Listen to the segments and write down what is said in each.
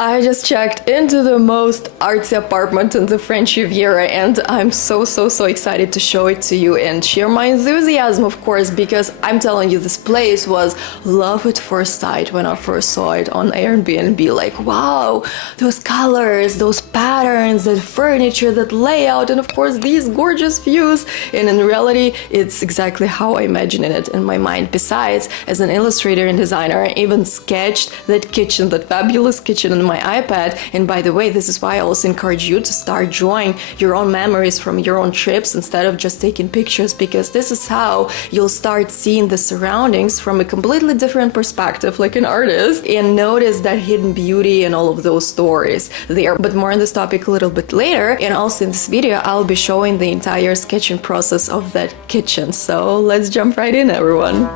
I just checked into the most artsy apartment in the French Riviera and I'm so excited to show it to you and share my enthusiasm, of course, because I'm telling you, this place was love at first sight when I first saw it on Airbnb. Like, wow, those colors, those patterns, that furniture, that layout, and of course these gorgeous views. And in reality, it's exactly how I imagined it in my mind. Besides, as an illustrator and designer, I even sketched that kitchen, that fabulous kitchen on my iPad. And by the way, this is why I also encourage you to start drawing your own memories from your own trips instead of just taking pictures, because this is how you'll start seeing the surroundings from a completely different perspective, like an artist, and notice that hidden beauty and all of those stories there. But more on this topic a little bit later. And also in this video, I'll be showing the entire sketching process of that kitchen. So let's jump right in, everyone.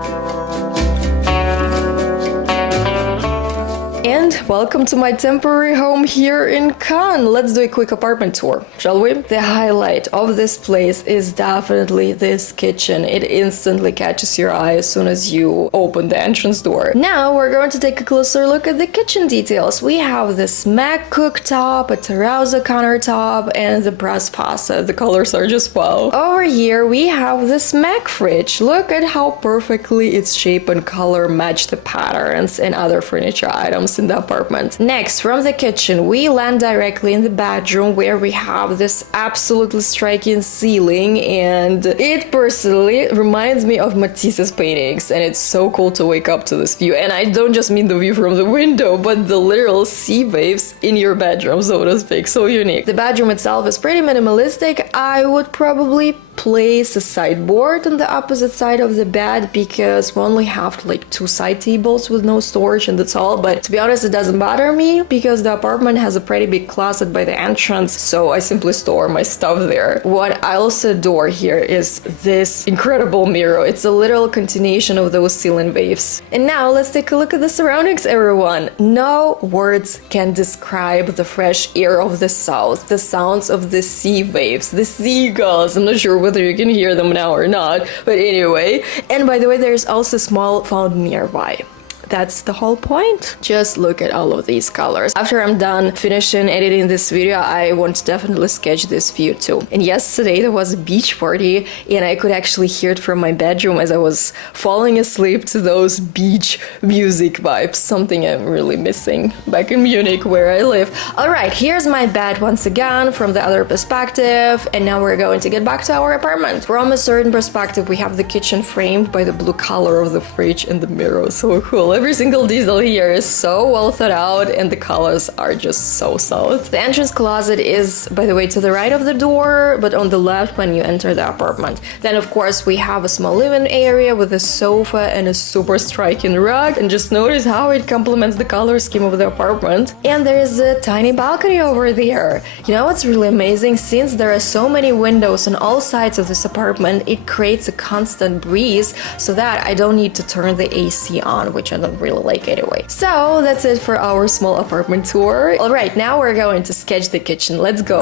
And welcome to my temporary home here in Cannes. Let's do a quick apartment tour, shall we? The highlight of this place is definitely this kitchen. It instantly catches your eye as soon as you open the entrance door. Now we're going to take a closer look at the kitchen details. We have this Mac cooktop, a terrazzo countertop, and the brass faucet. The colors are just wow. Over here we have this Mac fridge. Look at how perfectly its shape and color match the patterns and other furniture items in the apartment. Next, from the kitchen, we land directly in the bedroom, where we have this absolutely striking ceiling, and it personally reminds me of Matisse's paintings, and it's so cool to wake up to this view. And I don't just mean the view from the window, but the literal sea waves in your bedroom, so to speak. So unique. The bedroom itself is pretty minimalistic. I would probably place a sideboard on the opposite side of the bed, because we only have like 2 side tables with no storage, and that's all. But to be honest, it doesn't bother me because the apartment has a pretty big closet by the entrance, so I simply store my stuff there. What I also adore here is this incredible mirror. It's a literal continuation of those ceiling waves. And now let's take a look at the surroundings, everyone. No words can describe the fresh air of the south, the sounds of the sea waves, the seagulls. I'm not sure whether you can hear them now or not, but anyway. And by the way, there's also a small fountain nearby. That's the whole point. Just look at all of these colors. After I'm done finishing editing this video, I want to definitely sketch this view too. And yesterday there was a beach party, and I could actually hear it from my bedroom as I was falling asleep to those beach music vibes. Something I'm really missing back in Munich, where I live. Alright, here's my bed once again from the other perspective, and now we're going to get back to our apartment. From a certain perspective, we have the kitchen framed by the blue color of the fridge and the mirror. So cool. Every single detail here is so well thought out, and the colors are just so solid. The entrance closet is, by the way, to the right of the door, but on the left when you enter the apartment. Then, of course, we have a small living area with a sofa and a super striking rug, and just notice how it complements the color scheme of the apartment. And there is a tiny balcony over there. You know what's really amazing? Since there are so many windows on all sides of this apartment, it creates a constant breeze so that I don't need to turn the AC on, which I don't really like anyway. So that's it for our small apartment tour. Alright, now we're going to sketch the kitchen. Let's go.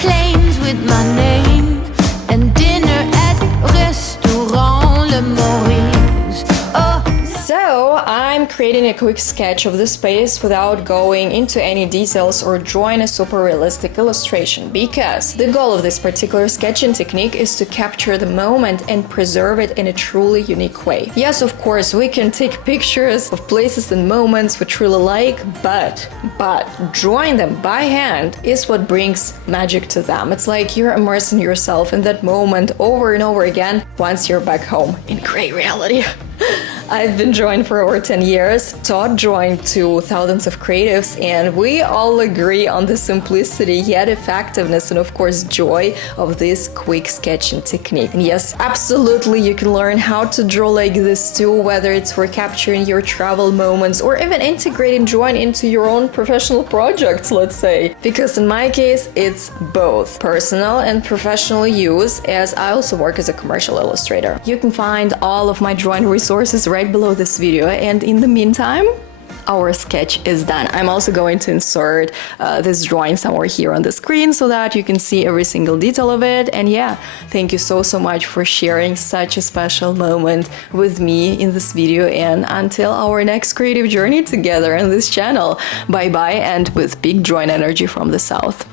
Planes with my name and dinner at Restaurant Le Maurice. Oh. So I'm creating a quick sketch of the space without going into any details or drawing a super realistic illustration, because the goal of this particular sketching technique is to capture the moment and preserve it in a truly unique way. Yes, of course, we can take pictures of places and moments we truly like, but drawing them by hand is what brings magic to them. It's like you're immersing yourself in that moment over and over again once you're back home in gray reality. I've been drawing for over 10 years, taught drawing to thousands of creatives, and we all agree on the simplicity yet effectiveness and of course joy of this quick sketching technique. And yes, absolutely, you can learn how to draw like this too, whether it's for capturing your travel moments or even integrating drawing into your own professional projects, let's say. Because in my case, it's both personal and professional use, as I also work as a commercial illustrator. You can find all of my drawing resources right below this video, and in the meantime, our sketch is done. I'm also going to insert this drawing somewhere here on the screen so that you can see every single detail of it. And yeah, thank you so much for sharing such a special moment with me in this video, and until our next creative journey together on this channel, bye bye, and with big joy and energy from the south.